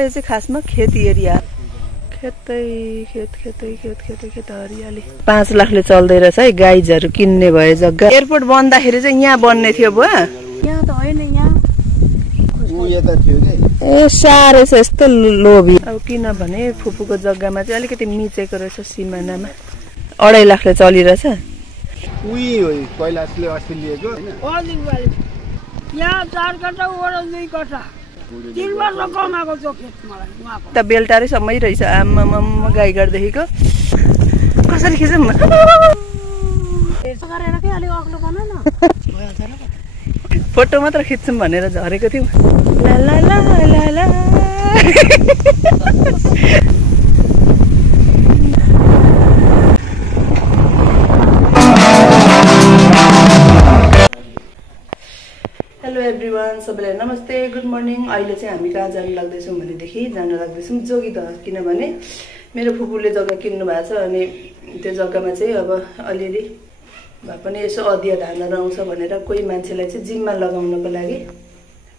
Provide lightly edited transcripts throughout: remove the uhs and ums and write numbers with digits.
यो चाहिँ खासमा खेती एरिया खेतै खेत हरियाली 5 लाखले चल्दै रहेछ है गाइजहरु किन्ने भए जग्गा एयरपोर्ट बन्दाखेरि चाहिँ यहाँ बन्ने थियो बुवा यहाँ त होइन यहाँ यता थियो के ए साह्रै छ यस्तो लोभी अब किनभने फुपूको जग्गामा चाहिँ अलिकति मिचेको रहेछ सिमानामा 2.5 लाखले चलिरहेछ उही हो कैलाशले अस्ति लिएको हैन यहाँ 4 कट्टा ओरा 2 कट्टा 3 वर्ष कमाएको छ खेत मलाई उहाँको त बेलटारै सम्मै रहेछ आम्मामा गाई गाडदेखिको कसरी खिचौँ यसो गरेर के अलि अग्लो बना न भइहाल्छ र फोटो मात्र खिच्छौँ भनेर झरेको थियौँ ला ला ला ला ला हेलो एभ्रिवान सबैलाई नमस्ते गुड मर्निङ अहिले चाहिँ हामी कहाँ जानु लाग्दैछौँ भनेदेखि जानु लाग्दैछौँ जोगीदह किनभने मेरो फुपूले जग्गा किन्नु भएको छ अनि त्यो जग्गामा चाहिँ अब अलिअलि भए पनि यसो अधिया धानहरू आउँछ भनेर कोही मान्छेलाई चाहिँ जिम्मा लगाउनको लागि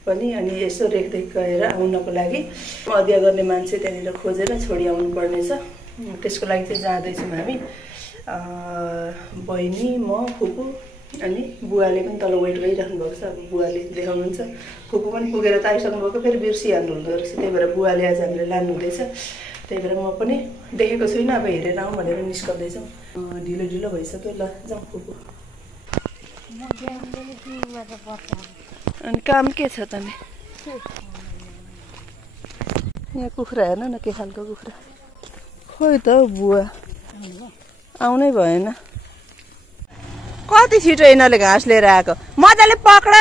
पनि अनि यसो रेखदेख गरेर आउनको लागि अधिया गर्ने मान्छे त्यहाँनिर खोजेर छोडी आउनु पर्नेछ त्यसको लागि चाहिँ जाँदैछौँ हामी बहिनी म फुपू अनि बुवाले पनि तल वेट गरिराख्नु भएको छ अब बुवाले देखाउनुहुन्छ फुपू पनि पुगेर त आइसक्नु भएको फेरि बिर्सिहाल्नु हुँदो रहेछ त्यही भएर बुवाले आज हामीले लानु हुँदैछ त्यही भएर म पनि देखेको छुइनँ अब हेरेर आउँ भनेर निस्कँदैछौँ ढिलो ढिलो भइसक्यो ल जाउँ फुपू अनि काम के छ त नि यहाँ कुखुरा हेर्न न के खालको कुखुरा खोइ त बुवा आउनै भएन कति छिटो यिनीहरूले घाँस लिएर आएको मजाले पक्ड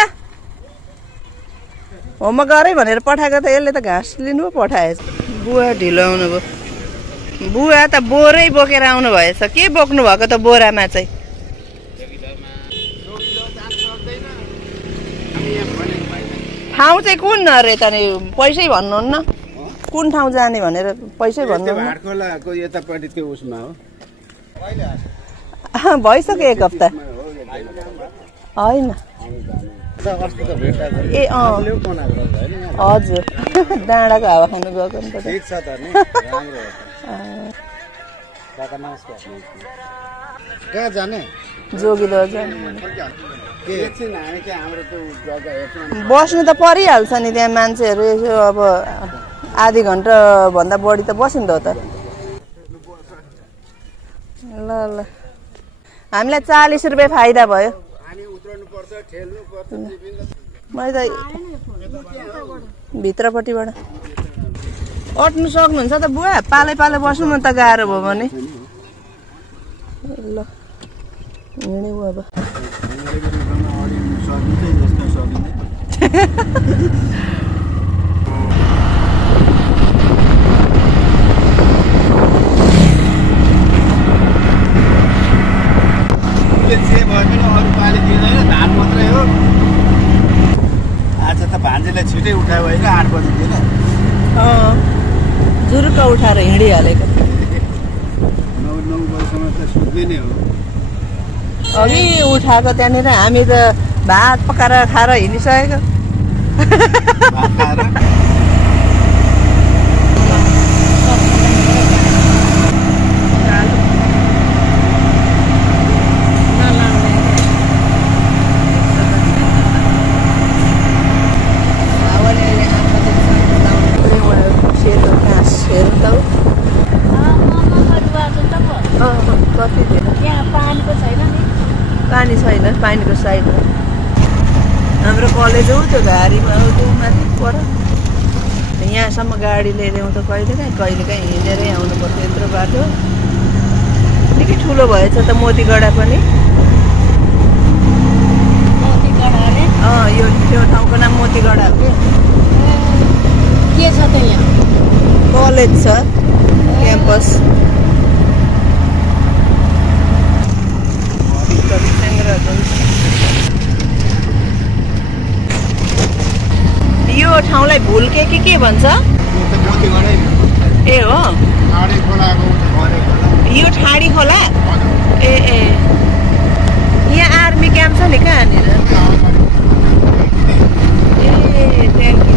होमवर्क गरे भनेर पठाएको त यसले त घाँस लिनु पो पठाएछ बुवा ढिलो आउनुभयो बुवा त बोरै बोकेर आउनु भएछ के बोक्नु भएको त बोरामा चाहिँ ठाउँ चाहिँ कुन अरे त नि पैसै भन्नुहुन्न कुन ठाउँ जाने भनेर पैसै भन्नुहुन्न भइसक्यो 1 हप्ता होइन ए हजुर डाँडाको हावा खानु गएको नि त जोगीदह जाने बस्नु त परिहाल्छ नि त्यहाँ मान्छेहरू यसो अब आधी घन्टा भन्दा बढी त बसिन्थ्यो त ल ल हामीलाई 40 रुपियाँ फाइदा भयो मैले त भित्रपट्टिबाट अट्नु सक्नुहुन्छ त बुवा पालै पालै बस्नु न त गाह्रो भयो भने ल हिँड्यौँ अब धान मात्रै हो आज त भान्जेलाई छिटै उठायो होइन 8 बजीतिर जुरुक्क उठाएर हिँडिहालेको 9 बजीसम्म त सुत्दै नै हो अघि उठाएको त्यहाँनिर हामी त भात पकाएर खाएर हिँडिसकेको पानी छैन पानीको साइडमा हाम्रो कलेज हो त्यो घारीमा हो त्यो माथि पर यहाँसम्म गाडी लिएर ल्याउँ त कहिलेकाहीँ हिँडेरै आउनुपर्छ यत्रो बाटो निकै ठुलो भएछ त मोतीगढा पनि यो त्यो ठाउँको नाम मोतीगढा हो के छ त यहाँ कलेज छ क्याम्पस यो ठाउँलाई भुल्के के भन्छ ए हो यो ठाडी खोला ए यहाँ आर्मी क्याम्प छ नि कहाँनिर ए थ्याङ्क यू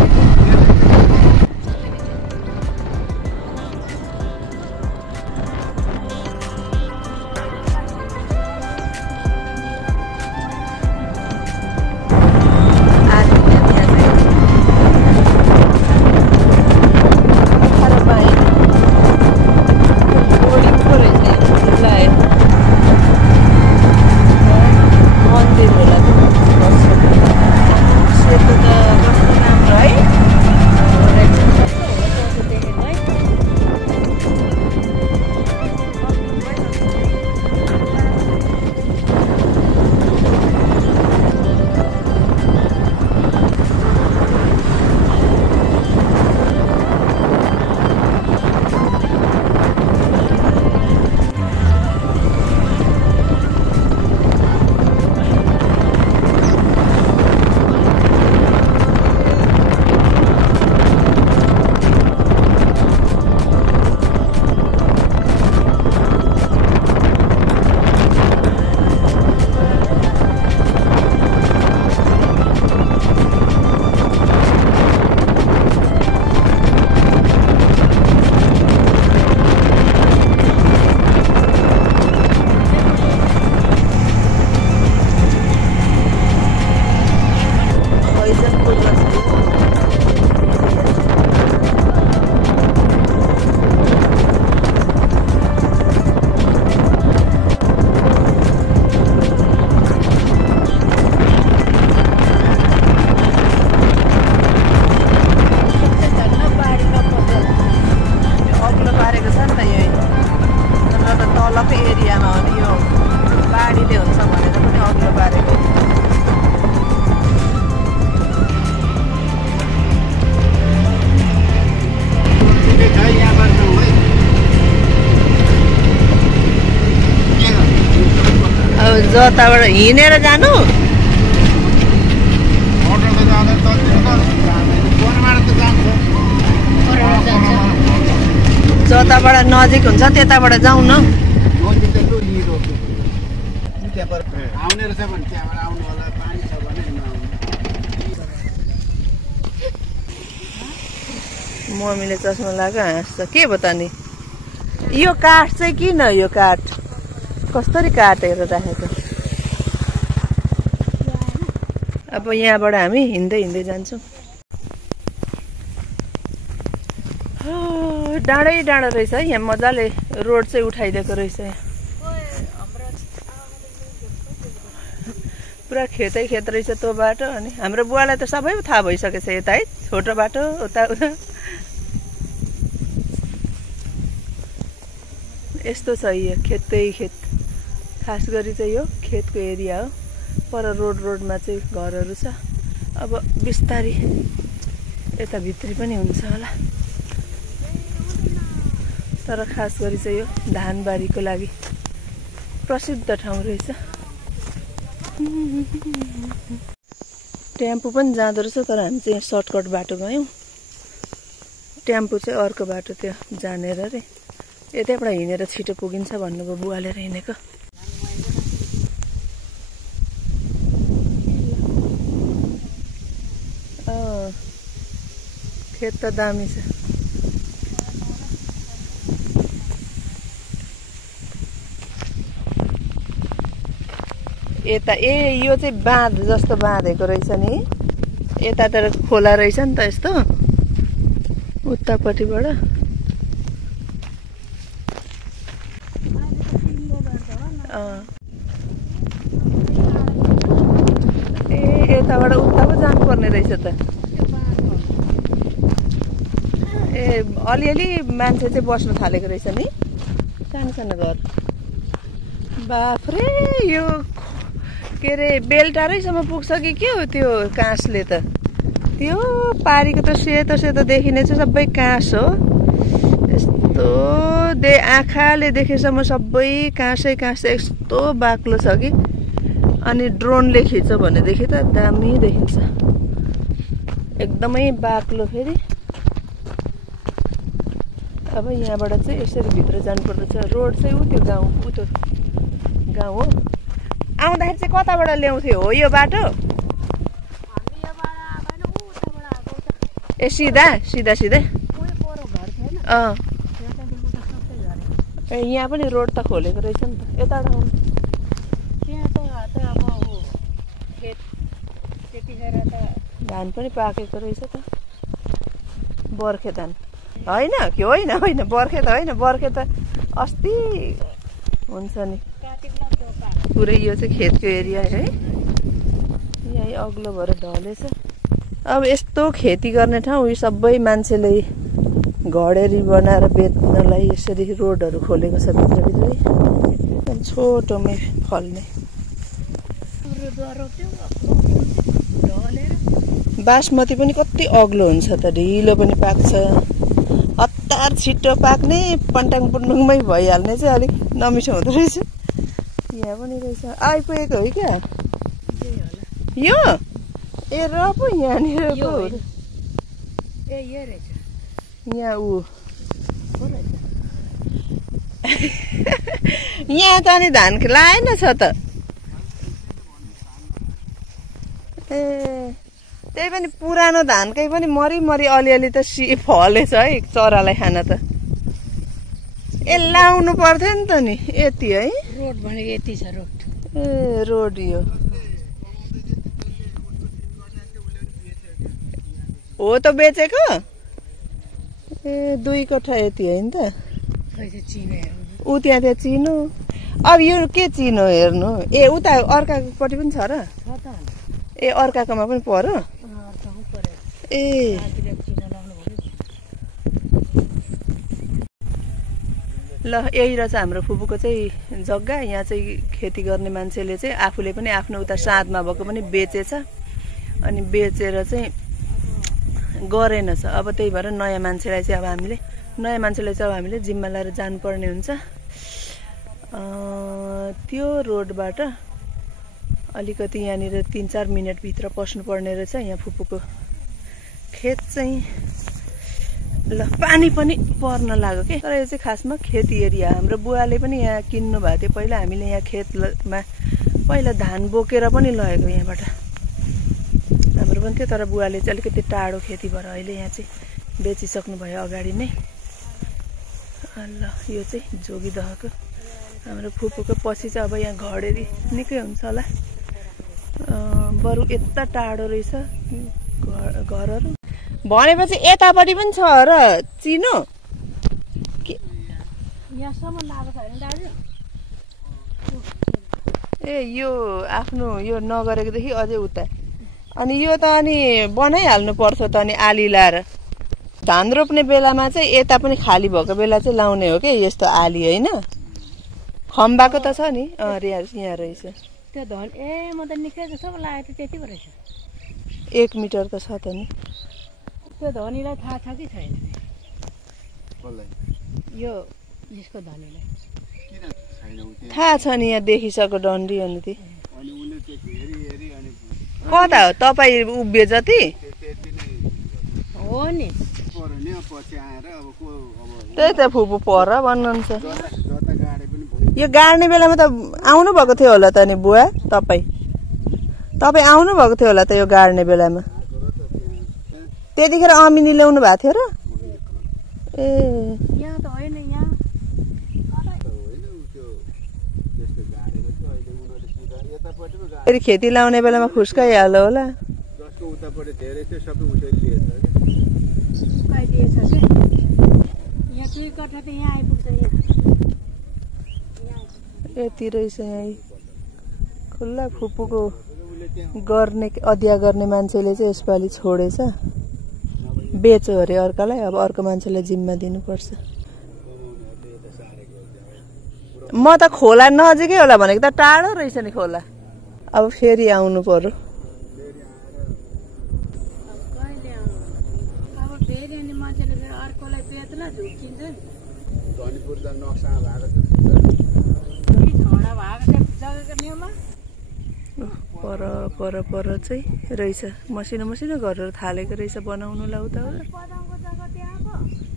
जताबाट हिँडेर जानु जताबाट नजिक हुन्छ त्यताबाट जाउँ न आउने रहेछ भने त्यहाँबाट आउनु होला पानी छ भने मम्मीले चस्मा लगाएको हाँस्छ के भयो त नि यो काठ चाहिँ किन यो काठ कसरी काटेर राखेको अब यहाँबाट हामी हिँड्दै हिँड्दै जान्छौँ डाँडै डाँडो रहेछ है यहाँ मजाले रोड चाहिँ उठाइदिएको रहेछ पुरा खेतै खेत रहेछ त्यो बाटो अनि हाम्रो बुवालाई त सबै थाहा भइसकेछ यता है छोटो बाटो उता उता यस्तो छ यो खेतै खेत खास गरी चाहिँ यो खेतको एरिया हो पर रोडमा चाहिँ घरहरू छ अब बिस्तारी यता भित्री पनि हुन्छ होला तर खास गरी चाहिँ यो धानबारीको लागि प्रसिद्ध ठाउँ रहेछ टेम्पो पनि जाँदो रहेछ तर हामी चाहिँ यहाँ सर्टकट बाटो गयौँ टेम्पो चाहिँ अर्को बाटो त्यो जानेर रे यतैबाट हिँडेर छिटो पुगिन्छ भन्नुभयो बुवाले हिँडेको खेत त दामी छ यता यो चाहिँ बाँध जस्तो बाँधेको रहेछ नि यतातिर खोला रहेछ नि त यस्तो उतापट्टिबाट यताबाट उता पो जानुपर्ने रहेछ त अलिअलि मान्छे चाहिँ बस्न थालेको रहेछ नि सानो सानो घर बाफ्रे यो के अरे बेलटारैसम्म पुग्छ कि के हो त्यो काँसले त त्यो पारीको त सेतो सेतो देखिने चाहिँ सबै काँस हो यस्तो आँखाले देखेसम्म सबै काँसै काँस यस्तो बाक्लो छ कि अनि ड्रोनले खिच्छ भनेदेखि त दामी देखिन्छ एकदमै बाक्लो फेरि अब यहाँबाट चाहिँ यसरी भित्र जानुपर्दछ रोड चाहिँ उ त्यो गाउँ हो आउँदाखेरि चाहिँ कताबाट ल्याउँथ्यो हो यो बाटो ए सिधा सिधै ए यहाँ पनि रोड त खोलेको रहेछ नि त यताबाट आउनु धान पनि पाकेको रहेछ त बर्खे धान होइन कि होइन बर्खे त होइन बर्खे त अस्ति हुन्छ नि पुरै यो चाहिँ खेतको एरिया है यहीँ अग्लो भएर ढलेछ अब यस्तो खेती गर्ने ठाउँ यो सबै मान्छेले घडेरी बनाएर बेच्नलाई यसरी रोडहरू खोलेको छ भित्रभित्रै छोटोमै फल्ने बासमती पनि कति अग्लो हुन्छ त ढिलो पनि पाक्छ हतार छिटो पाक्ने पन्टाङ पुन्डुङमै भइहाल्ने चाहिँ अलिक नमिठो हुँदो रहेछ यहाँ पनि रहेछ आइपुगेको हो क्या यो ए र पो यहाँनिर यहाँ ऊ यहाँ त अनि धान लाएन छ त ए त्यही पनि पुरानो धानकै पनि मरी अलिअलि त फलेछ है चरालाई खान त ए लाउनु पर्थ्यो नि त नि यति है रोड भनेको यति छ रोड ए रोड यो हो त बेचेको ए 2 कठा यति होइन त ऊ त्यहाँ चिनो अब यो के चिनो हेर्नु ए उता अर्कापट्टि पनि छ र ए अर्काकोमा पनि पर्यो ए ल यही रहेछ हाम्रो फुपूको चाहिँ जग्गा यहाँ चाहिँ खेती गर्ने मान्छेले चाहिँ आफूले पनि आफ्नो उता साँधमा भएको पनि बेचेछ अनि बेचेर चाहिँ गरेनछ अब त्यही भएर नयाँ मान्छेलाई चाहिँ अब हामीले जिम्मा लिएर जानुपर्ने हुन्छ त्यो रोडबाट अलिकति यहाँनिर 3-4 मिनटभित्र पस्नुपर्ने रहेछ यहाँ फुपूको खेत चाहिँ। ल पानी पनि पर्न लाग्यो के, तर यो चाहिँ खासमा खेती एरिया। हाम्रो बुवाले पनि यहाँ किन्नु भएको थियो पहिला। हामीले यहाँ खेतमा पहिला धान बोकेर पनि लगेको यहाँबाट हाम्रो पनि थियो, तर बुवाले चाहिँ अलिकति टाढो खेती भएर अहिले यहाँ चाहिँ बेचिसक्नु भयो अगाडि नै। ल यो चाहिँ जोगिदहको हाम्रो फुपूको पछि चाहिँ अब यहाँ घडेरी निकै हुन्छ होला। बरु यता टाढो रहेछ घरहरू भनेपछि यतापट्टि पनि छ र चिनो ए यो आफ्नो यो नगरेकोदेखि अझै उता। अनि यो त अनि बनाइहाल्नु पर्छ त अनि आली लाएर धान रोप्ने बेलामा चाहिँ यता पनि खाली भएको बेला चाहिँ लाउने हो कि यस्तो आली होइन। खम्बाको त छ नि यहाँ रहेछ त्यो धन ए म त निकै जस्तो लागेको त्यति पो रहेछ। 1 मिटर त छ त नि। त्यो धनीलाई थाहा छ कि छैन यो यसको धनीलाई? थाहा छ नि यहाँ देखिसक्यो डन्डी। अनि ती कता हो तपाईँ उभिए जति हो नि। त्यही त फुपू पर भन्नुहुन्छ। यो गाड्ने बेलामा त आउनु भएको थियो होला त नि बुवा तपाईँ आउनु भएको थियो होला त यो गाड्ने बेलामा। त्यतिखेर अमिनी ल्याउनु भएको थियो र? ए यहाँ त होइन, यहाँ फेरि खेती लाउने बेलामा खुस्काइहाल्यो होला। यति रहेछ यहाँ खुल्ला। फुपूको गर्ने अदिया गर्ने मान्छेले चाहिँ यसपालि छोडेछ, बेच्यो अरे अर्कालाई। अब अर्को मान्छेलाई जिम्मा दिनुपर्छ। म त खोला नजिकै होला भनेको त टाढो रहेछ नि खोला। अब फेरि आउनु पर्यो। पर चाहिँ रहेछ मसिनो मसिनो घरहरू थालेको रहेछ बनाउनुलाई उता।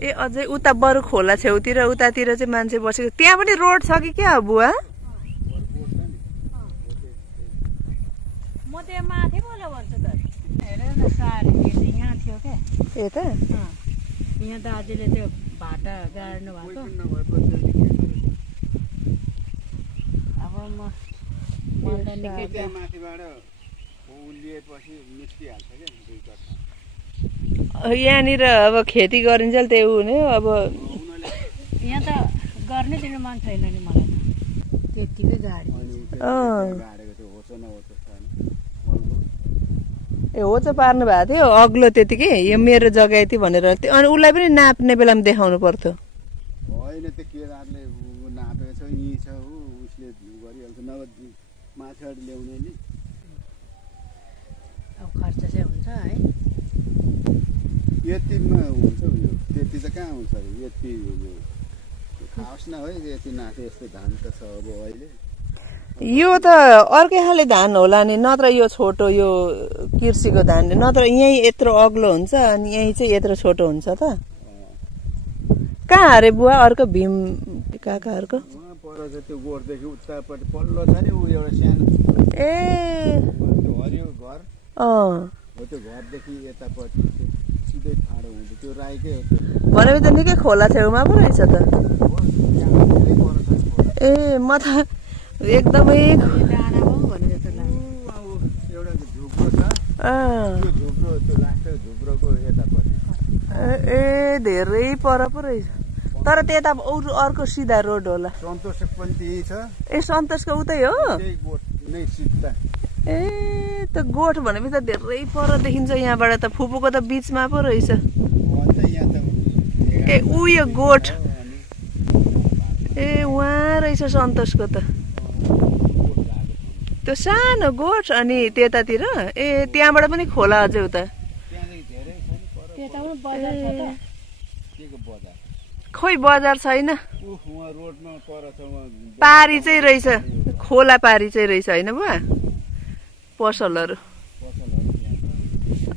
ए अझै उता बरु खोला छेउतिर उतातिर चाहिँ मान्छे बसेको। त्यहाँ पनि रोड छ कि क्या बुवा? म त्यहाँ माथि बोला भन्छु त। हेर न सारी यहाँ थियो क्या। यता यहाँ दाजुले त्यो भाटा गाड्नु भएको। अब यहाँनिर अब खेती गरिन्छ त्यही हुने हो। अब यहाँ त गर्नै दिनु मन छैन नि मलाई त त्यतिकै गाडी। ए होचो पार्नु भएको थियो अग्लो त्यतिकै यो मेरो जग्गा यति भनेर। अनि उसलाई पनि नाप्ने बेलामा देखाउनु पर्थ्यो। होइन त्यो केदारले नापेको छ यहीँ छ हो उसले गरिहाल्छ नभए माछाहरू ल्याउने नि। अब खर्च चाहिँ हुन्छ है। यतिमा हुन्छ यो त्यति त कहाँ हुन्छ यति खाओस् न है यति नाथे यस्तो धान त छ अब अहिले। यो त अर्कै खाले धान होला नि, नत्र यो छोटो यो कृषिको धान नत्र यहीँ यत्रो अग्लो हुन्छ अनि यहीँ चाहिँ यत्रो छोटो हुन्छ त। कहाँ अरे बुवा अर्को भीम काकाहरूको? पर त्यो गोठदेखि उतापट्टि पल्लो छ नि ऊ एउटा सानो ए हरियो घर हो त्यो घरदेखि यतापट्टि सिधै ठाडो हुन्छ त्यो राईकै हो। भनेपछि त निकै खोला छेउमा पो रहेछ त। ए म त एकदमै एउटा झुप्रो छ त्यो झुप्रो त्यो लास्ट झुप्रोको यतापट्टि। ए धेरै पर पो रहेछ। तर त्यता अर्को सिधा रोड होला। सन्तोषको पनि त्यही छ। ए सन्तोषको उतै हो? ए त गोठ भनेपछि त धेरै पर देखिन्छ यहाँबाट त। फुपूको त बिचमा पो रहेछ। ए ऊ यो गोठ ए उहाँ रहेछ सन्तोषको त त्यो सानो गोठ। अनि त्यतातिर ए त्यहाँबाट पनि खोला अझै उता। खोइ बजार छैन, पारी चाहिँ रहेछ, खोला पारी चाहिँ रहेछ होइन बुवा? पसलहरू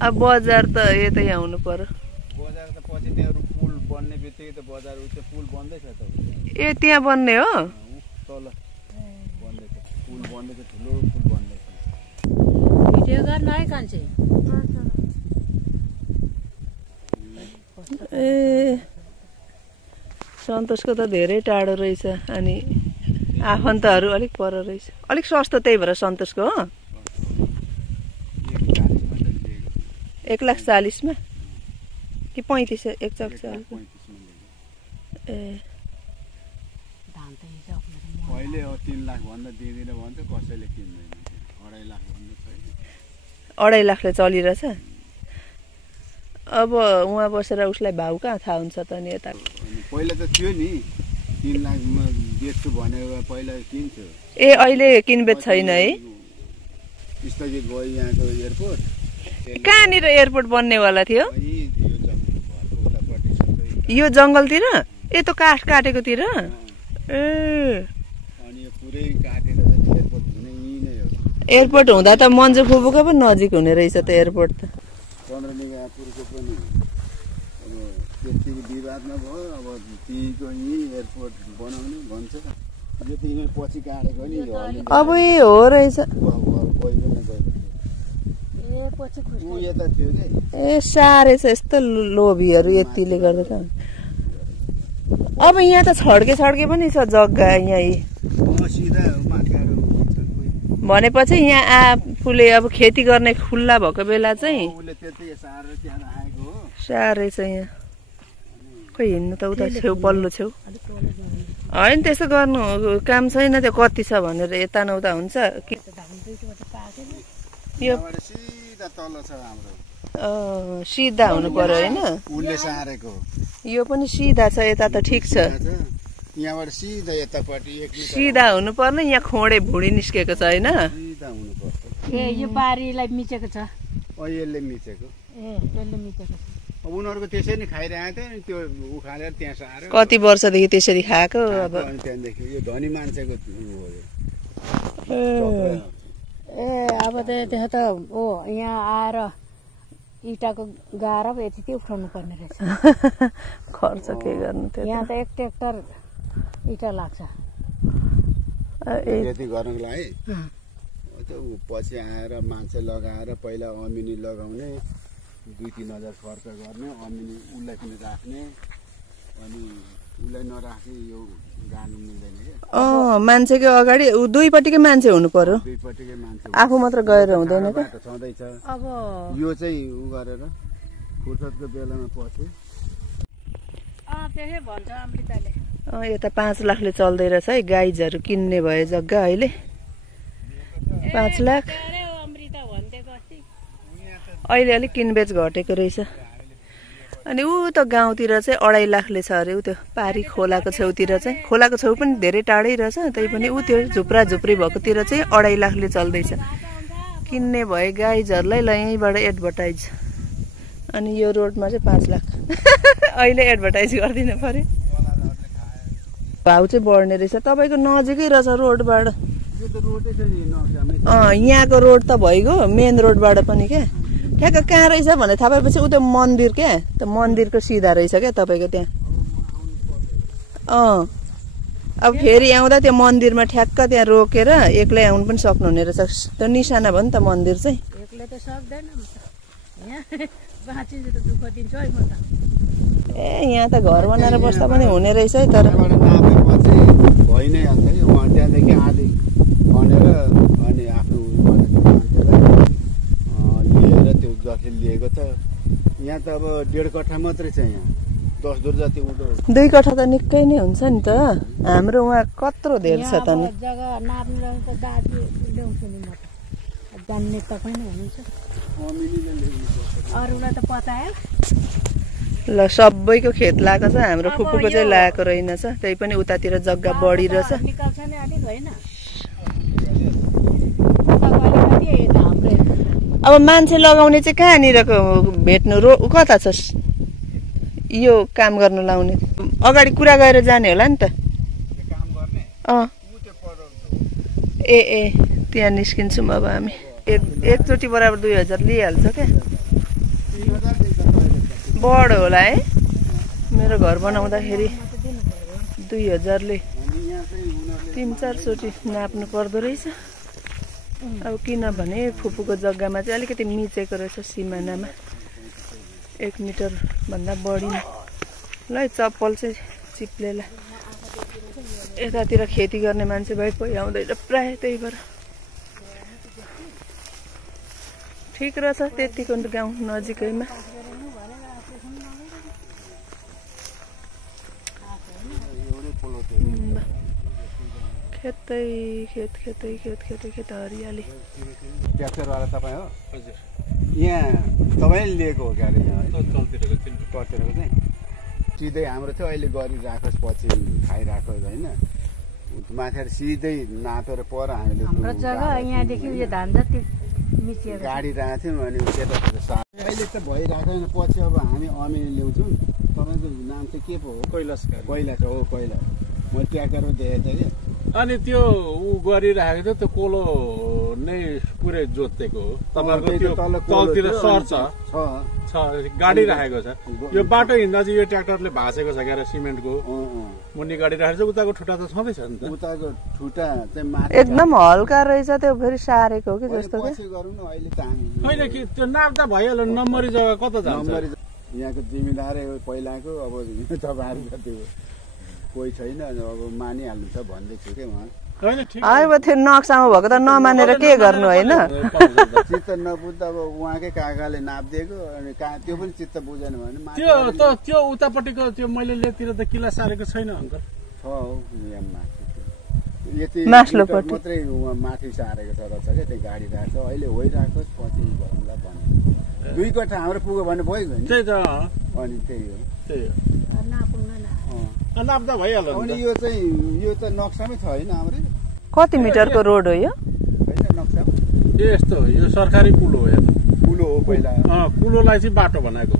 अब बजार त यतै आउनु पर्यो बजार त पछि त्यहाँ पुल बन्ने बित्तिकै त बजार उता पुल बन्दैछ त ए त्यहाँ बन्ने हो तल बन्दैछ पुल बन्दैछ ठुलो पुल बन्दैछ भिडियो गर्न आए कान्छे ए सन्तोषको त धेरै टाढो रहेछ अनि आफन्तहरू अलिक पर रहेछ अलिक सस्तो त्यही भएर सन्तोषको हो 1,40,000 मा कि 35 1,40,000 ए पहिले 3 लाख भन्दा दिँदिन भन्छ कसैले किन्दैन 2.5 लाख भन्दा छैन 2.5 लाखले चलिरहेछ अब उहाँ बसेर उसलाई भाउ कहाँ थाहा हुन्छ त नि यता पहिला त थियो नि 3 लाखमा बेच्छु भनेर पहिला किन्थ्यो ए अहिले किनबेच छैन है स्थगित भयो यहाँको एयरपोर्ट कहाँनिर एयरपोर्ट बन्नेवाला थियो यो जङ्गलतिर ए त काठ काटेकोतिर ए अनि यो पुरै काटेर एयरपोर्ट हुने यही नै हो एयरपोर्ट हुँदा त मन्जु फुपूको पनि नजिक हुने रहेछ त एयरपोर्ट त चन्द्रनिगापुरको पनि अब त्यतिको विवादमा भयो अब तीको यही एयरपोर्ट बनाउने भन्छ यो त यिनीहरू पछि काटेको नि अब हो रहेछ ए साह्रै छ यस्तो लोभीहरू यतिले गर्दा त अब यहाँ त छड्के पनि छ जग्गा यहीँ भनेपछि यहाँ आफूले अब खेती गर्ने खुल्ला भएको बेला चाहिँ साह्रै छ यहाँ खोइ हिँड्नु त उता छेउ पल्लो छेउ होइन त्यस्तो गर्नु काम छैन त्यो कति छ भनेर यता नउता हुन्छ यो सिधा हुनु पर्यो होइन यो पनि सिधा छ यता त ठिक छ यहाँबाट सिधा यतापट्टि सिधा हुनु पर्ने यहाँ खोडे भुडी निस्केको छ होइन यो बारीलाई मिचेको छ यसले मिचेको अब उनीहरूको त्यसै नि खाइरहेको थियो नि त्यो उखालेर त्यहाँ सारेर कति वर्षदेखि त्यसरी खाएको अब त्यहाँदेखि यो धनी मान्छेको ए अब त त्यहाँ त ओ यहाँ आएर इँटाको गाह्रो यति उठाउनु पर्ने रहेछ खर्च के गर्नु त्यो यहाँ त 1 ट्र्याक्टर इँटा लाग्छ यति गर्नको लागि पछि आएर मान्छे लगाएर पहिला अमिनी लगाउने 2-3 हजार खर्च गर्ने अमिनी उसलाई पनि राख्ने अनि उसलाई नराखे यो गाड्नु मिल्दैन क्या मान्छेको अगाडि दुईपट्टिकै मान्छे हुनु पर्यो दुईपट्टिकै मान्छे आफू मात्र गएर हुँदैन क्या छँदैछ अब यो चाहिँ उ गरेर फुर्सदको बेलामा पछि त्यसै भन्छ अमृताले यता 5 लाखले चल्दै रहेछ है गाइजहरू किन्ने भए जग्गा अहिले 5 लाख अहिले अलिक किनबेच घटेको रहेछ अनि ऊ त गाउँतिर चाहिँ 2.5 लाखले छ अरे ऊ त्यो पारी खोलाको छेउतिर चाहिँ खोलाको छेउ पनि धेरै टाढै रहेछ तै पनि ऊ त्यो झुप्रा झुप्री भएकोतिर चाहिँ 2.5 लाखले चल्दैछ किन्ने भए गाइजहरूलाई ल यहीँबाट एडभर्टाइज अनि यो रोडमा चाहिँ 5 लाख अहिले एडभर्टाइज गरिदिनु पर्यो भाउ चाहिँ बढ्ने रहेछ तपाईँको नजिकै रहेछ रोडबाट यहाँको रोड त भइगयो मेन रोडबाट पनि क्या ठ्याक्क कहाँ रहेछ भने थाहा पाएपछि ऊ त्यो मन्दिर क्या त्यो मन्दिरको सिधा रहेछ क्या तपाईँको त्यहाँ अब फेरि आउँदा त्यो मन्दिरमा ठ्याक्क त्यहाँ रोकेर एक्लै आउनु पनि सक्नुहुने रहेछ त्यो निशाना भयो नि त मन्दिर चाहिँ एक्लै त सक्दैन ए यहाँ त घर बनाएर बस्दा पनि हुने रहेछ है तर भइ नै हाल्छ है त्यहाँदेखि आधी खनेर अनि आफ्नो लिएर त्यो जति लिएको त यहाँ त अब 1.5 कट्ठा मात्रै छ यहाँ 10 दूर जति उँधो 2 कट्ठा त निकै नै हुन्छ नि त हाम्रो उहाँ कत्रो धेरै छ त नि जग्गा नाप्नु त दाजु ल्याउँछु नि म त जान्ने त पनि हुनुहुन्छ अरूलाई त पतायो ल सबैको खेत लागेको छ हाम्रो फुपूको चाहिँ लागेको रहेनछ त्यही पनि उतातिर जग्गा बढी रहेछ निकाल्छ नि अलि हैन अब मान्छे लगाउने चाहिँ कहाँनिरको भेट्नु कता छ यो काम गर्नु लाउने अगाडि कुरा गरेर जाने होला नि त ए त्यहाँ निस्किन्छौँ अब हामी एकचोटि बराबर 2000 लिइहाल्छ क्या बढ होला है मेरो घर बनाउँदाखेरि 2000 ले 3-4 चोटि नाप्नु पर्दो रहेछ अब किनभने फुपूको जग्गामा चाहिँ अलिकति मिचेको रहेछ सिमानामा 1 मिटर भन्दा बढी ल चप्पल चाहिँ चिप्लेला यतातिर खेती गर्ने मान्छे भइ आउँदैन प्राय त्यही भएर ठिक रहेछ त्यतिको गाउँ नजिकैमा खेतै खेत हरियाली ट्र्याक्टरवाला तपाईँ हो हजुर यहाँ तपाईँले लिएको हो क्या अरे यहाँ कतिरको चाहिँ सिधै हाम्रो थियो अहिले गरिराखोस् पछि खाइराखोस् होइन माथि सिधै नापेर पर हामीले यहाँदेखि उयो धान जति गाडी राखेको थियौँ अनि त्यतातिर अहिले त भइरहेको छैन पछि अब हामी अमिनी ल्याउँछौँ तपाईँको नाम चाहिँ के पो हो कैलाश हो कैलाश म ट्र्याक्टरमा देखेको थिएँ कि अनि त्यो ऊ गरिराखेको थियो त्यो कोलो नै पुरै जोतेको हो तपाईँहरूको त्यो तलतिर सर्छ गाडी राखेको छ यो बाटो हिँड्दा चाहिँ यो ट्र्याक्टरले भाँचेको छ क्या सिमेन्टको मुनि गाडी राखेको छ उताको ठुटा त छँदैछ नि त उताको ठुटा चाहिँ एकदम हल्का रहेछ त्यो फेरि सारेको हो कि जस्तो होइन कि त्यो नाप्दा भइहाल्यो नम्बरी जग्गा कता जान्छ यहाँको जिम्मेदारै हो पहिलाको अब तपाईँहरू त्यो कोही छैन अब मानिहाल्नु छ भन्दै छु क्या उहाँ अब त्यो नक्सामा भएको त नमानेर के गर्नु होइन चित्त नबुझ्दा अब उहाँकै काकाले नापिदिएको अनि त्यो पनि चित्त बुझेन भने त्यो उतापट्टिको त्यो मैले लेतिर त किला सारेको छैन अङ्कल छ हौ यति मात्रै माथि सारेको छ रहेछ क्या त्यो गाडी राख्छ अहिले होइरहेको पछि गरौँला भन्नु 2 कट्ठा हाम्रो पुग्यो भने भइगयो नि त्यही त अनि त्यही हो नाप्दा भइहाल्यो अनि यो त नक्सामै छ होइन हाम्रो कति मिटरको रोड हो यो होइन नक्सा यस्तो यो सरकारी पुल हो पुल हो पहिला पुलोलाई चाहिँ बाटो बनाएको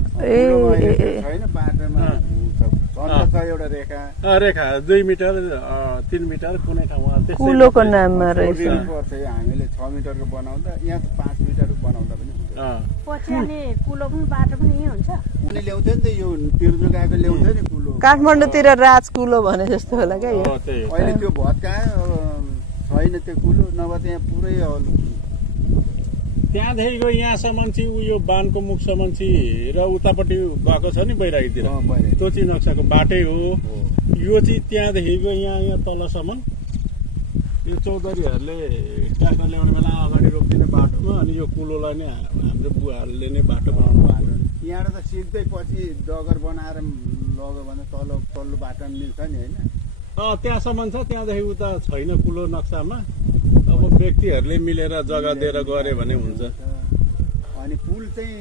छैन बाटोमा छ एउटा रेखा 2 मिटर 3 मिटर कुनै ठाउँमा पुलोको नाममा रहेछ हामीले 6 मिटरको बनाउँदा यहाँ 5 मिटरको बनाउँदा पनि पछि अनि कुलो पनि बाटो पनि यही हुन्छ अनि ल्याउँथ्यो नि त यो तिर्जुगाको ल्याउँथ्यो नि कुलो काठमाडौँतिर राजकुलो भने जस्तो होला क्या यो अहिले त्यो भत्कायो छैन त्यो कुलो नभए त्यहाँ पुरै त्यहाँदेखिको यहाँसम्म चाहिँ उयो बानको मुखसम्म चाहिँ र उतापट्टि गएको छ नि बैरागीतिर त्यो चाहिँ नक्साको बाटै हो यो चाहिँ त्यहाँदेखिको यहाँ तलसम्म यो चौधरीहरूले ट्र्याक्टर ल्याउने बेला अगाडि रोकिदिने बाटोमा अनि यो कुलोलाई नै हाम्रो बुवाहरूले नै बाटो बनाउनु भएको यहाँबाट त सिधै पछि डगर बनाएर लग्यो भने तल्लो बाटोमा मिल्छ नि होइन त्यहाँसम्म छ त्यहाँदेखि उता छैन कुलो नक्सामा अब व्यक्तिहरूले मिलेर जग्गा दिएर गरे भने हुन्छ अनि पुल चाहिँ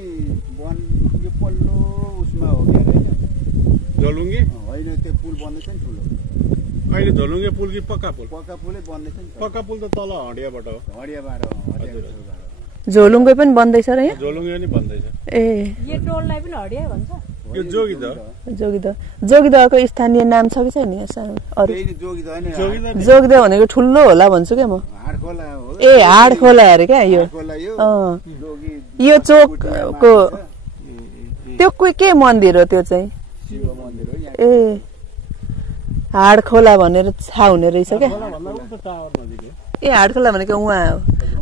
यो पल्लो उसमा हो क्या झोलुङ्गे होइन त्यो पुल बन्दैछ नि ठुलो अहिले झोलुङ्गे पुल कि पक्का पुलै बन्दैछ नि पक्का पुल त तल हडियाबाट हो हडियाबाट झोलुङ्गे पनि बन्दैछ र यहाँ झोलुङ्गे पनि बन्दैछ यो टोललाई पनि हडिया भन्छ यो जोगिदहको स्थानीय नाम छ कि छैन जोगिदह भनेको ठुलो होला भन्छु क्या म हाडखोला अरे क्या यो चोकको त्यो के मन्दिर हो त्यो चाहिँ ए हाडखोला भनेर थाहा हुने रहेछ क्या ए हाडखोला भनेको उहाँ हो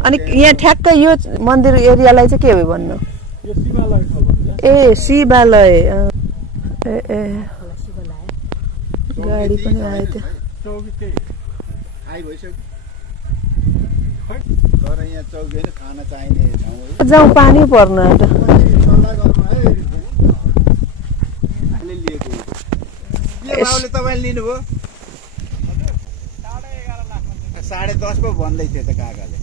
अनि यहाँ ठ्याक्क यो मन्दिर एरियालाई चाहिँ के हो भन्नु ए शिवालय गाडी पनि आयो त्यो जाउँ पानी पर्नु आँट्यो तपाईँले लिनुभयो 10.5 पो भन्दै थियो त काकाले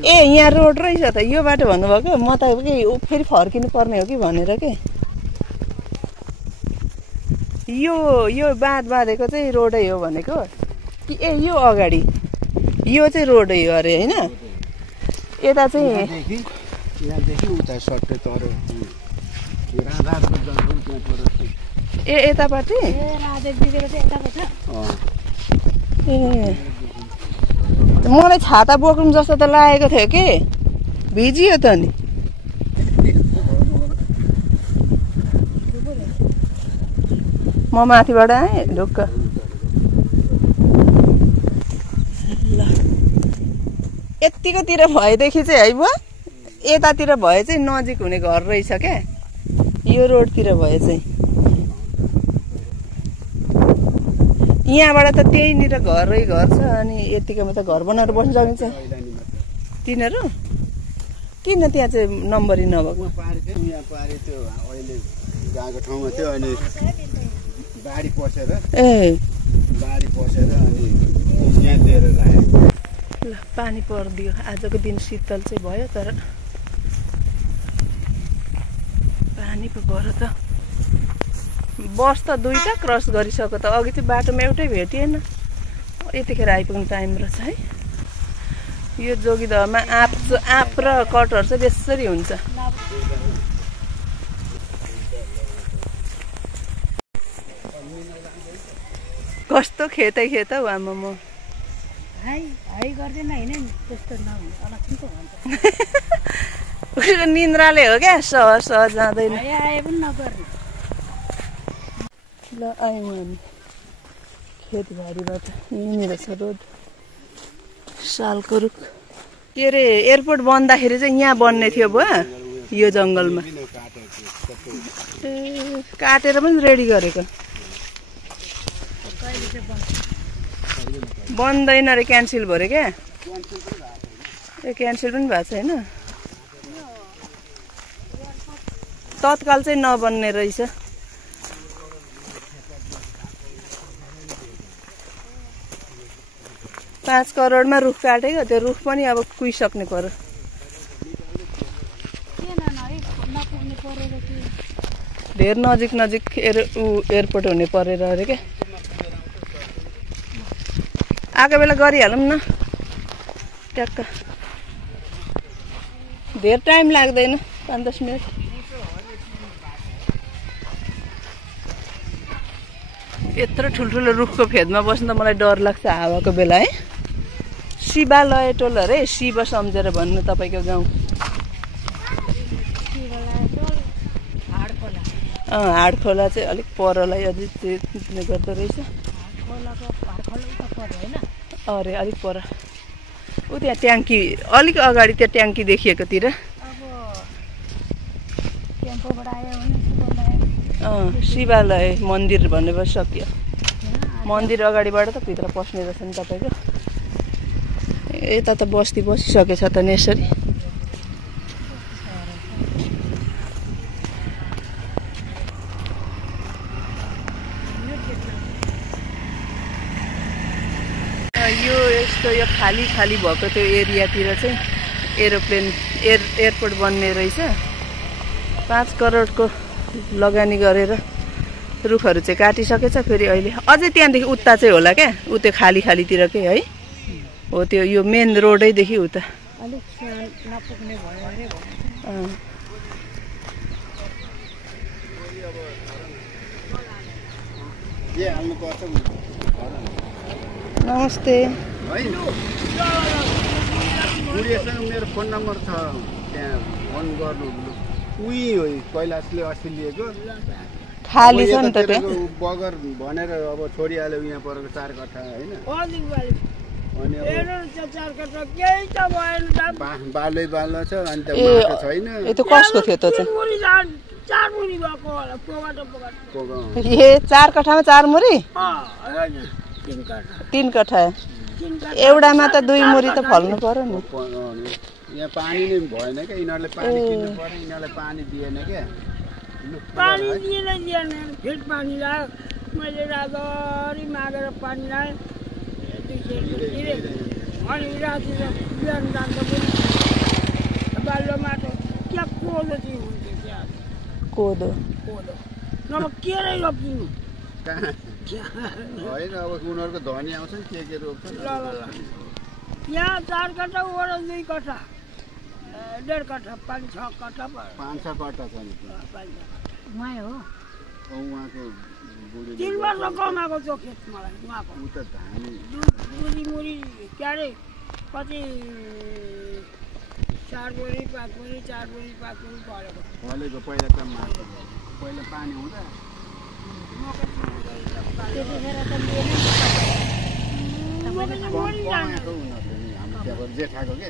ए यहाँ रोड रहेछ त यो बाटो भन्नुभयो म त फेरि फर्किनु पर्ने हो कि भनेर के यो बाँधेको चाहिँ रोडै हो भनेको कि ए यो अगाडि यो चाहिँ रोडै हो अरे होइन यता चाहिँ यहाँदेखि उता सट्टै तर ए यतापट्टि ए राधे दिदीको चाहिँ यताको छ ए मलाई छाता बोक्नु जस्तो त लागेको थियो कि भिजियो त नि म माथिबाट आएँ ढुक्क ल यत्तिकोतिर भएदेखि चाहिँ है बुवा यतातिर भए चाहिँ नजिक हुने घर रहेछ क्या यो रोडतिर भए चाहिँ यहाँबाट त त्यहीँनिर घरै घर छ अनि यतिकोमा त घर बनाएर बस्न सकिन्छ तिनीहरू किन त्यहाँ चाहिँ नम्बरी नभएको यहाँ पारे त्यो अहिले गएको ठाउँमा थियो अनि बाढी पसेर ए बाढी पसेर अनि यहाँ दिएर राखेको ल पानी परिदियो आजको दिन शीतल चाहिँ भयो तर पानी पो पऱ्यो त बस त दुईटा क्रस गरिसक्यो त अघि चाहिँ बाटोमा एउटै भेटिएन यतिखेर आइपुग्ने टाइम रहेछ है यो जोगिदहमा आँप र कटहर चाहिँ बेसरी हुन्छ कस्तो खेतै खेत हौ आमा म हाई हाई गर्दैन होइन नि त्यस्तो नहुन्छ अलक्षित हुन्छ निन्द्राले हो क्या सहज सहज जाँदैन हाई आए पनि नगर्ने ल आयौँ हामी खेतबारीबाट यहीँनिर छ रोड सालको रुख के अरे एयरपोर्ट बन्दाखेरि चाहिँ यहाँ बन्ने थियो बुवा यो जङ्गलमा ए काटेर पनि रेडी गरेको बन्दैन रे क्यान्सल भयो क्या ए क्यान्सल पनि भएको छैन तत्काल चाहिँ नबन्ने रहेछ 5 करोडमा रुख काटेको त्यो रुख पनि अब कुहिसक्ने पर्यो धेर नजिक नजिक एयरपोर्ट हुने परेर अरे क्या आएको बेला गरिहालौँ न ट्याक्क धेर टाइम लाग्दैन 5-10 मिनट यत्रो ठुल्ठुलो रुखको फेदमा बस्नु त मलाई डर लाग्छ हावाको बेला है शिवालय टोल अरे शिव सम्झेर भन्नु तपाईँको गाउँ हाडखोला चाहिँ अलिक परलाई अझै त्यसले गर्दो रहेछ अरे अलिक पर ऊ त्यहाँ ट्याङ्की अलिक अगाडि त्यहाँ ट्याङ्की देखिएकोतिर शिवालय मन्दिर भनेर सक्यो मन्दिर अगाडिबाट त भित्र पस्ने रहेछ नि तपाईँको यता त बस्ती बसिसकेछ त नेसरी यो यस्तो यो खाली खाली भएको त्यो एरियातिर चाहिँ एयरपोर्ट बन्ने रहेछ 5 करोडको लगानी गरेर रुखहरू चाहिँ काटिसकेछ फेरि अहिले अझै त्यहाँदेखि उता चाहिँ होला क्या उ त्यो खाली खालीतिर के है हो त्यो यो मेन रोडैदेखि उता नमस्ते मेरो फोन नम्बर छ त्यहाँ फोन गर्नु उही हो कैलाशले अस्ति लिएको खाली छ नि त त्यो बगर भनेर अब छोडिहाल्यो यहाँ परेको 4 कट्ठा होइन बालै बाल्न छ अनि त माटो छैन ए त्यो कसको थियो त चाहिँ ए 4 कट्ठामा 4 मुरी 3 कट्ठा एउटामा त 2 मुरी त फल्नु पर्यो नि यहाँ पानी नै भएन क्या यिनीहरूले पानी किन्नु पर्यो यिनीहरूलाई पानी दिएन क्या पानी दिएन फेरि पानी लायो मैले रातभरि मागेर पानी लाएँ अनि राति बिहान जाँदा पनि बाल्लो माटो क्या कोदो चाहिँ हुन्थ्यो क्या कोदो नभए के नै रोप्दिनु होइन अब उनीहरूको धनी आउँछ नि के रोप्छ ल यहाँ 4 कट्ठा वर 2 कट्ठा 1.5 कट्ठा 5-6 कट्ठा 5-6 कट्ठा छ नि उहाँ हो उहाँको बुढी 3 वर्ष कमाएको त्यो खेत मलाई उहाँको उ त धानी मुरी के अरे कति 4 बोरी 5 बोरी 4 बोरी 5 बोरी फलेको पहिला त पहिला पानी हुँदा त्यतिखेर त जेठाको के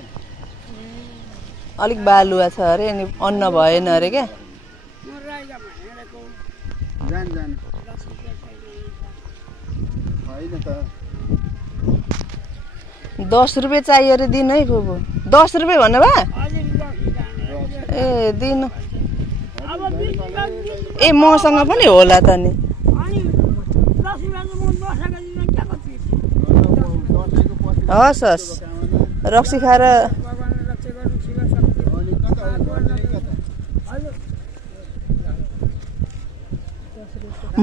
अलिक बालुवा छ अरे अनि अन्न भएन अरे क्या जान होइन त 10 रुपियाँ चाहियो अरे दिन है फुपू 10 रुपियाँ भन्नुभयो ए दिन ए मसँग पनि होला त नि हस् हस् रक्सी खाएर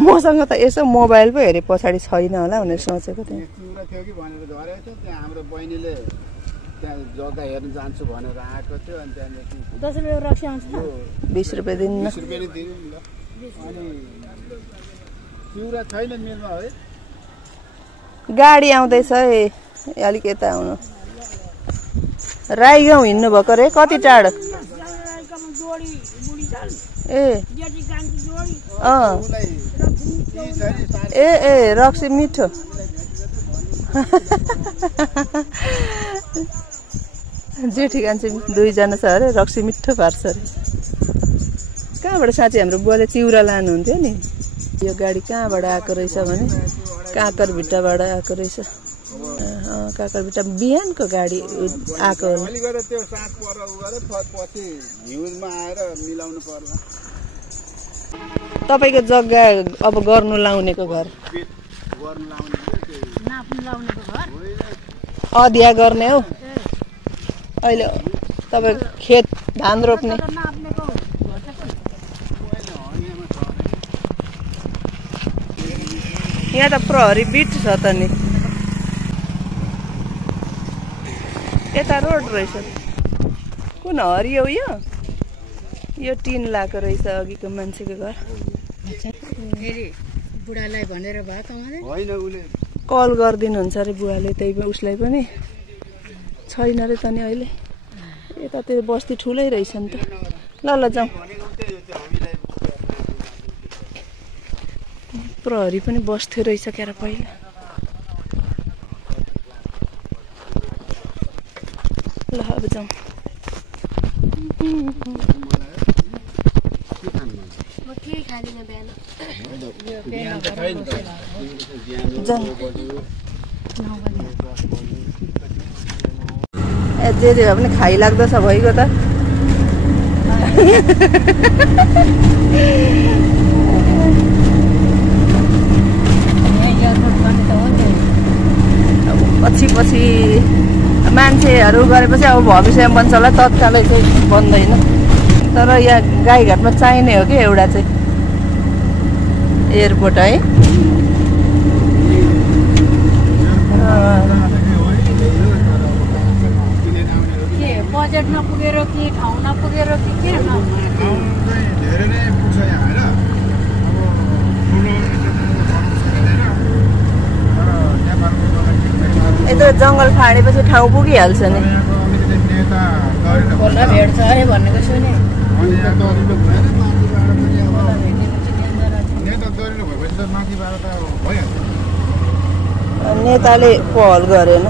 मसँग त यसो मोबाइल पो हेरे पछाडि छैन होला भनेर सोचेको थिएँ तिम्रो थियो कि भनेर झरेको थियो त्यहाँ हाम्रो बहिनीले त्यहाँ जग्गा हेर्न जान्छु भनेर आएको थियो अनि त्यहाँदेखि 10 रुपियाँ रक्सी आउँछ 20 रुपियाँ दिनु 20 रुपियाँ नै दिनु ल अनि तिम्रो छैन मिलमा है गाडी आउँदैछ है अलिक यता आउनु राई गाउँ हिँड्नु भएको रे कति टाढो ए ए ए रक्सी मिठो जेठी कान्छी 2 जना छ अरे रक्सी मिठो पार्छ अरे कहाँबाट साँच्चै हाम्रो बुवाले चिउरा लानुहुन्थ्यो नि यो गाडी कहाँबाट आएको रहेछ भने काकरभिट्टाबाट आएको रहेछ काकरभिट्टा बिहानको गाडी आएको होला त्यो साथ पर गरे पछि हिउँमा आएर मिलाउनु पर्ला तपाईको जग्गा अब गर्नु लाउनेको घर गर्नु लाउने नाप्नु लाउनेको घर अधिया गर्ने हो अहिले तपाईको खेत धान रोप्ने नाप्नेको यहाँ त प्रहरी बिट छ त नि यता रोड रहेछ कुन हरियो यो टिन लाएको रहेछ अघिको मान्छेको घर फेरि बुढालाई भनेर भएको होइन उले कल गरिदिनुहुन्छ अरे बुवाले त्यही उसलाई पनि छैन रे त नि अहिले यता त्यो बस्ती ठुलै रहेछ नि त ल ल जाउँ प्रहरी पनि बस्थ्यो रहेछ क्यार पहिला ल अब जाउँ ए जे भए पनि खाइलाग्दो छ भइगयो त पछि मान्छेहरू गरेपछि अब भविष्यमा बन्छ होला तत्कालै चाहिँ बन्दैन तर यहाँ गाईघाटमा चाहिने हो कि एउटा चाहिँ एयरपोर्ट है बजेट नपुगेर कि ठाउँ नपुगेर कि के यत्रो जङ्गल फाँडेपछि ठाउँ पुगिहाल्छ नि खोला भेट्छ अरे भनेको सुने नेताले पहल गरेन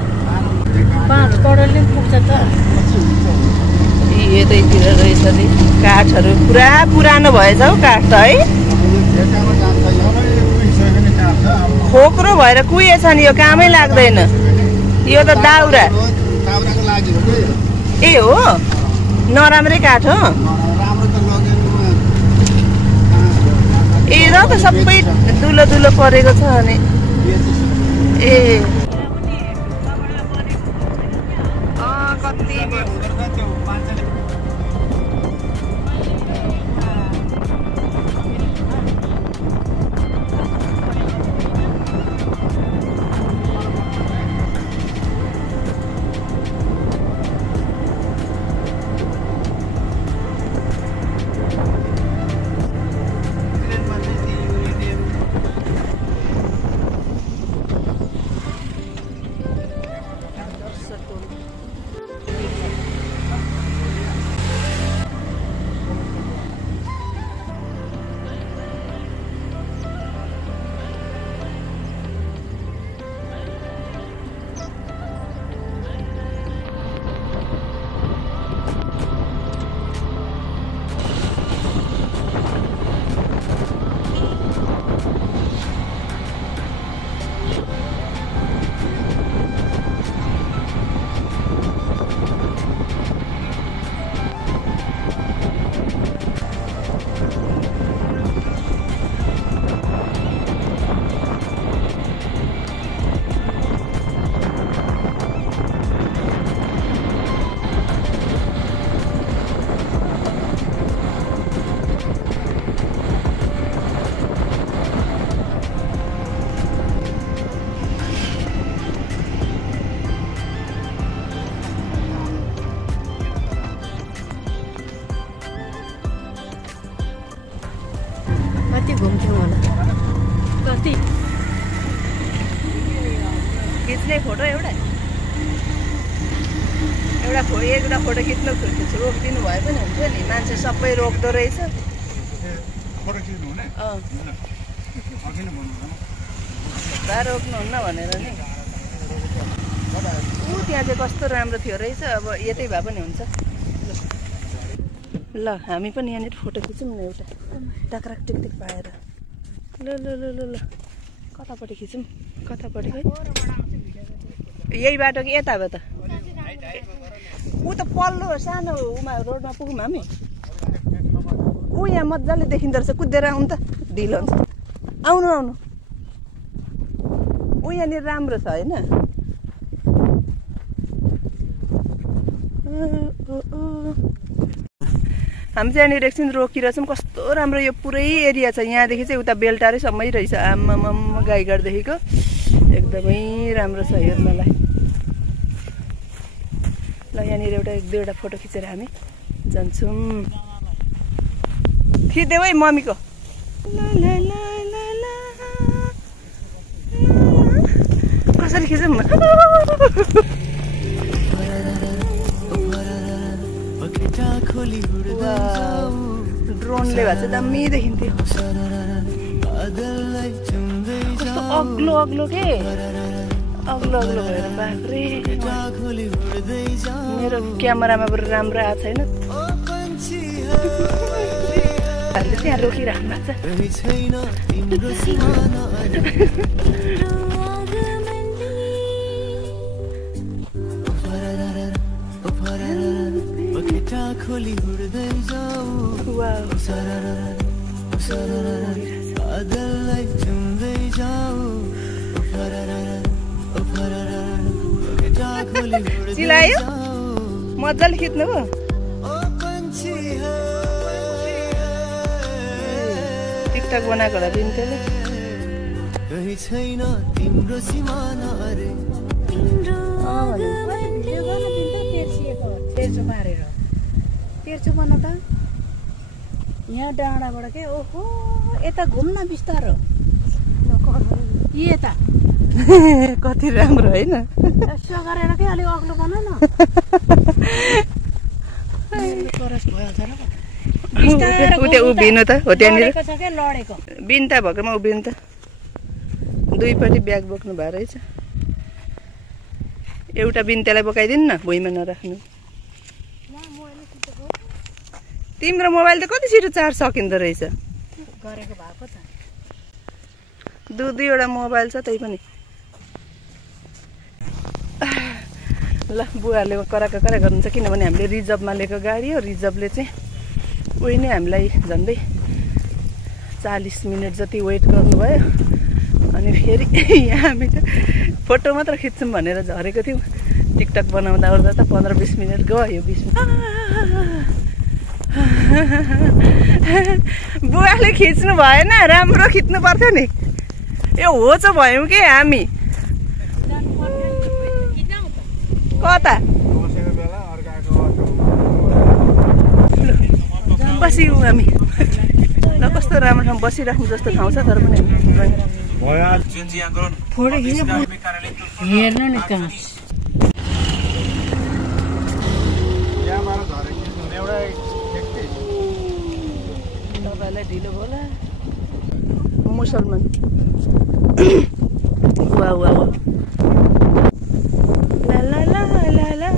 5 करोडले पुग्छ त यतैतिर रहेछ नि काठहरू पुरा पुरानो भएछ हौ काठ त है खोक्रो भएर कुहिएछ नि यो कामै लाग्दैन यो त दाउरा ए हो नराम्रै काठ हो ए र त सबै दुलो दुलो परेको छ अनि ए कति एउटा फोटो खिच्नु रोकिदिनु भए पनि हुन्थ्यो नि मान्छे सबै रोक्दो रहेछ फोटो खिच्नु हुने बा रोक्नुहुन्न भनेर नि त्यहाँ चाहिँ कस्तो राम्रो थियो रहेछ अब यतै भए पनि हुन्छ ल हामी पनि यहाँनिर फोटो खिचौँ न एउटा टाक्राक टिकटिक पाएर ल ल ल ल ल कतापट्टि खिचौँ कतापट्टि खै यही बाटो कि यता भयो त ऊ त पल्लो सानो उमा रोडमा पुगौँ हामी ऊ यहाँ मजाले देखिँदो रहेछ कुदेर आउनु त ढिलो हुन्छ आउनु आउनु ऊ यहाँनिर राम्रो छ होइन हामी चाहिँ यहाँनिर एकछिन रोकिरहेछौँ कस्तो राम्रो यो पुरै एरिया छ यहाँदेखि चाहिँ उता बेलटारैसम्मै रहेछ आम्मामा गाईघाटदेखिको एकदमै राम्रो छ हेर्नलाई ल यहाँनिर एउटा 1-2वटा फोटो खिचेर हामी जान्छौँ खिच्देऊ है मम्मीको कसरी खिचौँ ड्रोनले भए चाहिँ दामी देखिन्थ्यो कस्तो अग्लो अग्लो के अग्लो अग्लो भएर बाख्रे मेरो क्यामेरामा बरु राम्रो आएको छैन त्यहाँ रोकिराख्नु भएको छ खोली उड्दै जाऊ बादललाई चुम्दै जाऊ चिलायो मजाले खिच्नु हो टिकटक बनाएको होला बिन्तेले छैन तिम्रो सिमाना रे मारेर तेर्छु भन त यहाँ डाँडाबाट के ओहो यता घुम्न बिस्तारो यता कति राम्रो होइन यसो गरेर के अलिक अग्लो बना न उभिनु त हो त्यहाँनिर बिन्ता भएकोमा उभिनु त दुईपट्टि ब्याग बोक्नु भएको रहेछ एउटा बिन्तालाई बोकाइदिनु न भुइँमा नराख्नु तिम्रो मोबाइल त कति छिटो चार्ज सकिँदो रहेछ गरेको भएको त दुईवटा मोबाइल छ त्यही पनि ल बुवाहरूले कराका गर्नुहुन्छ किनभने हामीले रिजर्भमा लिएको गाडी हो रिजर्भले चाहिँ उही नै हामीलाई झन्डै 40 मिनट जति वेट गर्नुभयो अनि फेरि यहाँ हामी त फोटो मात्र खिच्छौँ भनेर झरेको थियौँ टिकटक बनाउँदा ओर्दा त 15-20 मिनट गयो 20 मिनट बुवाले खिच्नु भएन राम्रो खिच्नु पर्थ्यो नि यो होच भयौँ कि हामी कता बस्यौँ हामी ल कस्तो राम्रो ठाउँ बसिराख्नु जस्तो ठाउँ छ तर पनि हेर्नु नि कहाँ तपाईँलाई ढिलो होला मुसलमान वा वा वा ला ला ला ला ला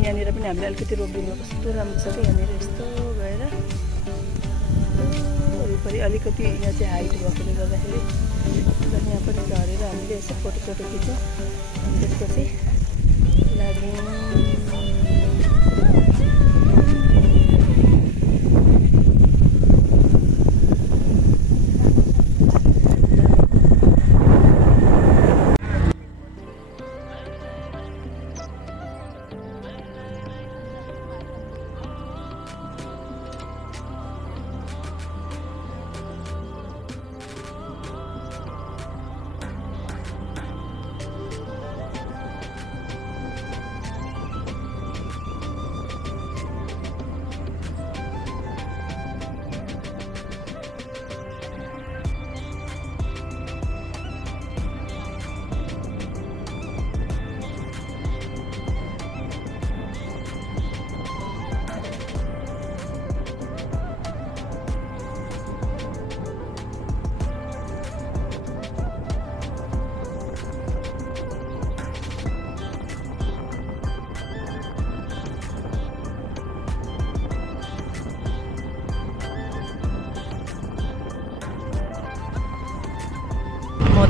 यहाँनिर पनि हामीले अलिकति रोकिदिनु कस्तो राम्रो छ कि यहाँनिर यस्तो गएर वरिपरि अलिकति यहाँ चाहिँ हाइट भएकोले गर्दाखेरि यहाँ पनि झरेर हामीले यसो फोटो खिच्यौँ अनि त्यसपछि लाग्यौँ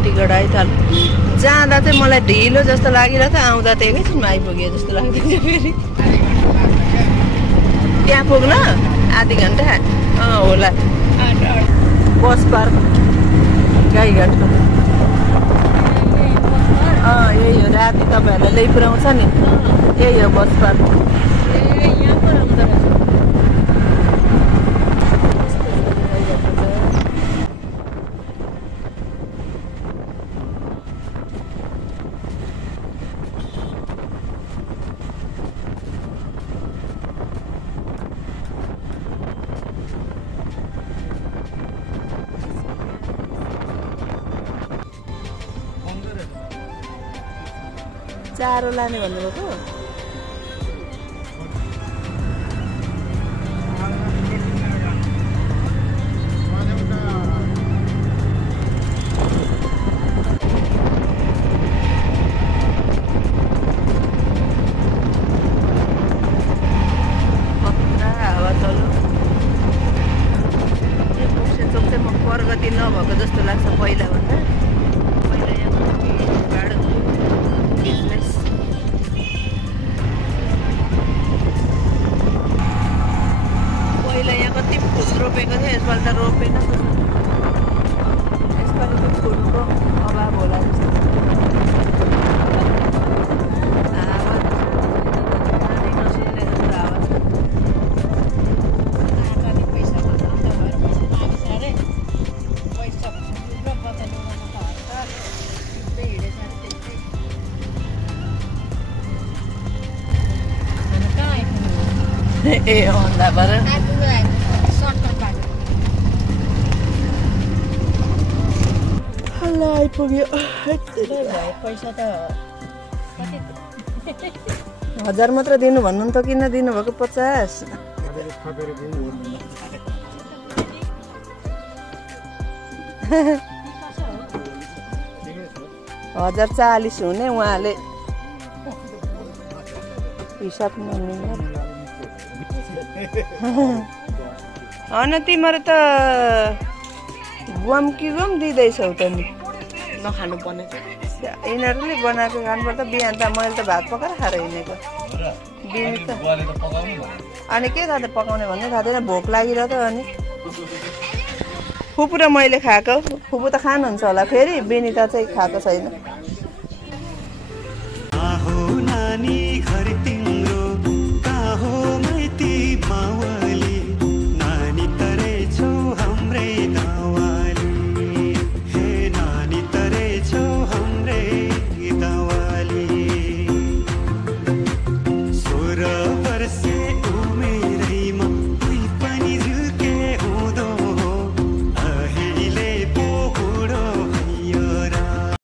मतिगढ आइताल जाँदा चाहिँ मलाई ढिलो जस्तो लागिरहेको थियो आउँदा त एकैछिनमा आइपुग्यो जस्तो लाग्दैछ फेरि त्यहाँ पुग्न आधी घन्टा होला बस पार्क गाईघाटको यही हो राति तपाईँहरूलाई ल्याइ पुऱ्याउँछ नि यही हो बस पार्क चारो लाने भन्नुभएको हावा चल्यो चोक चाहिँ म प्रगति नभएको जस्तो लाग्छ पहिला भन्दा पहिला यहाँ बिजनेस पहिला यहाँ कति फुल रोपेको थियो यसपालि त रोपेन यसपालि त फुलको अभाव होला जस्तो हावा नसुन्ने जस्तो हावा ए अन्धा भएर आइपुग्यो पैसा त 1000 मात्र दिनु भन्नु त किन दिनुभएको 50 1040 हुने उहाँले हिसाब नमिल्ने होइन तिमीहरू त गम कि गम दिँदैछौ त नि नखानु पर्ने यिनीहरूले बनाएको खानुपर्छ बिहान त मैले त भात पकाएर खाएर हिँडेको अनि के थाहा पकाउने भन्ने थाहा थिएन भोक लागिरहेको अनि फुपू र मैले खाएको फुपू त खानुहुन्छ होला फेरि बेनिता चाहिँ खाएको छैन